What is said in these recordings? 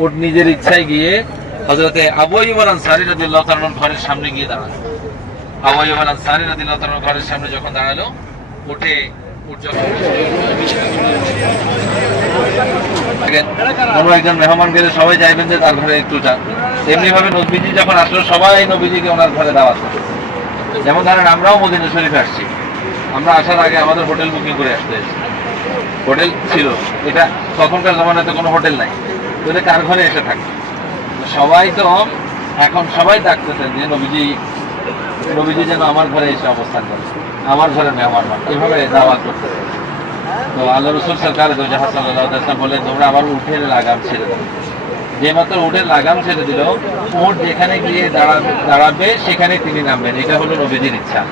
ওর নিজের ইচ্ছায় গিয়ে আবু ঘরের সামনে গিয়ে দাঁড়াল। আবু ঘরের সামনে যখন দাঁড়াল, উঠে একজন মেহমান গেলে সবাই চাইবেন যে তার ঘরে একটু যান। এমনি ভাবে নবীজি যখন আসলো, সবাই ওনার ঘরে দাওয়াত যেমন ধরেন আমরাও মদিনা শরীফে আসছি। আমরা আসার আগে আমাদের হোটেল বুকিং করে আসতে হোটেল ছিল। এটা তখনকার জমানাতে কোনো হোটেল নাই। এটা কার ঘরে এসে থাকে সবাই তো এখন সবাই ডাকতেছেন যে, নবীজি নবীজি যেন আমার ঘরে এসে অবস্থান করে। আমার ঘরে মেহমান হন এভাবে দাওয়াত করতেছে। তো আল্লাহ রসুল সরকার দোজাহা বলে, তোমরা আবার উঠে লাগাম ছেড়ে দাও। যে মাত্র উঠের লাগাম ছেড়ে দিল ওর যেখানে গিয়ে দাঁড়াবে সেখানে তিনি নামবেন। এটা হলো নবীজির ইচ্ছা।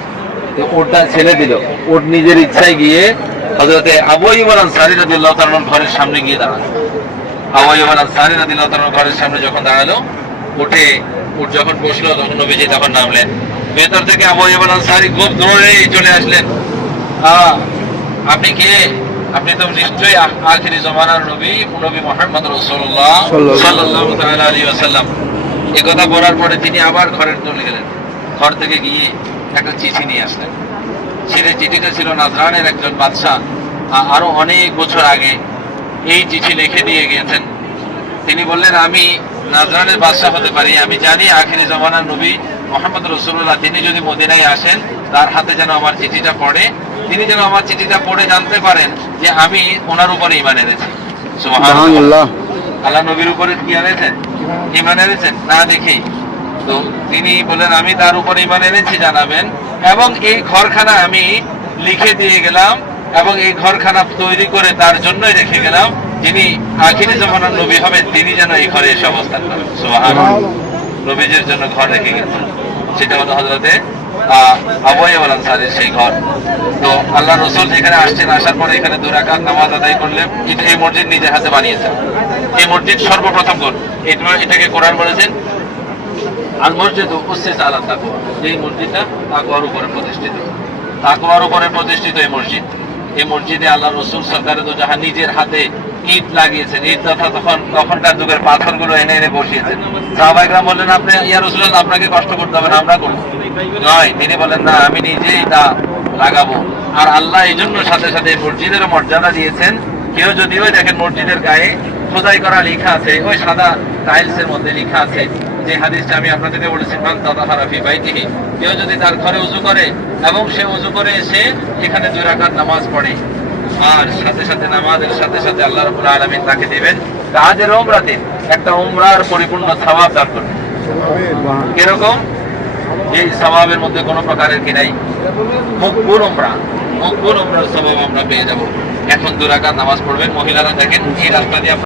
তো ওটা ছেড়ে দিল। ওর নিজের ইচ্ছায় গিয়ে হজরতে আবু আইয়ুব আল আনসারী ঘরের সামনে গিয়ে দাঁড়াল। আবু আইয়ুব আল তাআলার ঘরের সামনে যখন দাঁড়াল উঠে উঠ যখন বসল তখন নবীজি তখন নামলেন। ভেতর থেকে আনসারী চলে আসলেন। আপনি কে? আপনি তো নিশ্চয়ই আখিরি জমানার নবী নবী মোহাম্মদ রাসূলুল্লাহ সাল্লাল্লাহু তাআলা আলাইহি ওয়াসাল্লাম। এই কথা বলার পরে তিনি আবার ঘরের চলে গেলেন। ঘর থেকে গিয়ে একটা চিঠি নিয়ে আসলেন। চিঠি চিঠিটা ছিল নাজরানের একজন বাদশাহ। আরও অনেক বছর আগে এই চিঠি লিখে দিয়ে গিয়েছেন। তিনি বললেন আমি নাজরানের বাদশাহ হতে পারি। আমি জানি আখিরি জমানার নবী মোহাম্মদ রসুল্লাহ তিনি যদি মদিনায় আসেন তার হাতে যেন আমার চিঠিটা পড়ে। তিনি যেন আমার চিঠিটা পড়ে জানতে পারেন যে আমি ওনার উপরে ইমান এনেছি। আল্লাহ নবীর উপরে কি এনেছেন? ইমান এনেছেন? না দেখেই। তো তিনি বলেন আমি তার উপরে ইমান এনেছি জানাবেন। এবং এই ঘরখানা আমি লিখে দিয়ে গেলাম। এবং এই ঘরখানা তৈরি করে তার জন্যই রেখে গেলাম। যিনি আখিরি জমানার নবী হবেন, তিনি যেন এই ঘরে এসে অবস্থান করেন। সুবহানাল্লাহ। নবীজির জন্য ঘর রেখে গেছেন সেটা হলো হজরতে সেই ঘর। তো আল্লাহ রসুল যেখানে আসছেন, আসার পরে এখানে দুরাকাত নামাজ আদায় করলে কিন্তু এই মসজিদ নিজের হাতে বানিয়েছেন। এই মসজিদ সর্বপ্রথম ঘর। এটা- এটাকে কোরআন বলেছেন আর মসজিদ উপস্থিত আল্লাহ তাকুয়া। এই মসজিদটা তাকুয়ার উপরে প্রতিষ্ঠিত। তাকুয়ার উপরে প্রতিষ্ঠিত এই মসজিদ। এই মসজিদে আল্লাহ রসুল সরকারের তো যাহা নিজের হাতে ইট লাগিয়েছেন ইট তথা তখন তখনকার যুগের পাথরগুলো এনে এনে বসিয়েছেন। সাহবাইকরাম বললেন, আপনি, ইয়া রসুল আপনাকে কষ্ট করতে হবে না, আমরা করব। নয় তিনি বলেন না, আমি নিজেই তা লাগাবো। আর আল্লাহ এই জন্য সাথে সাথে মসজিদের মর্যাদা দিয়েছেন। কেউ যদিও দেখেন মসজিদের গায়ে খোদাই করা লেখা আছে, ওই সাদা টাইলস এর মধ্যে লেখা আছে যে হাদিসটা আমি আপনাদেরকে বলেছি, মান তাতাহারা ফি বাইতিহি কেউ যদি তার ঘরে উজু করে এবং সে উজু করে এসে এখানে দুই রাকাত নামাজ পড়ে, আর সাথে সাথে নামাজের সাথে সাথে আল্লাহ রাব্বুল আলামিন তাকে দিবেন কাজের ওমরাতে একটা ওমরার পরিপূর্ণ সওয়াব দান করবেন। কীরকম? এই স্বভাবের মধ্যে কোনো প্রকারের কি নাই? মকবুল ওমরা মকবুল ওমরার স্বভাব আমরা পেয়ে যাব। এখন দুই রাকাত নামাজ পড়বেন। মহিলারা দেখেন এই রাস্তা দিয়ে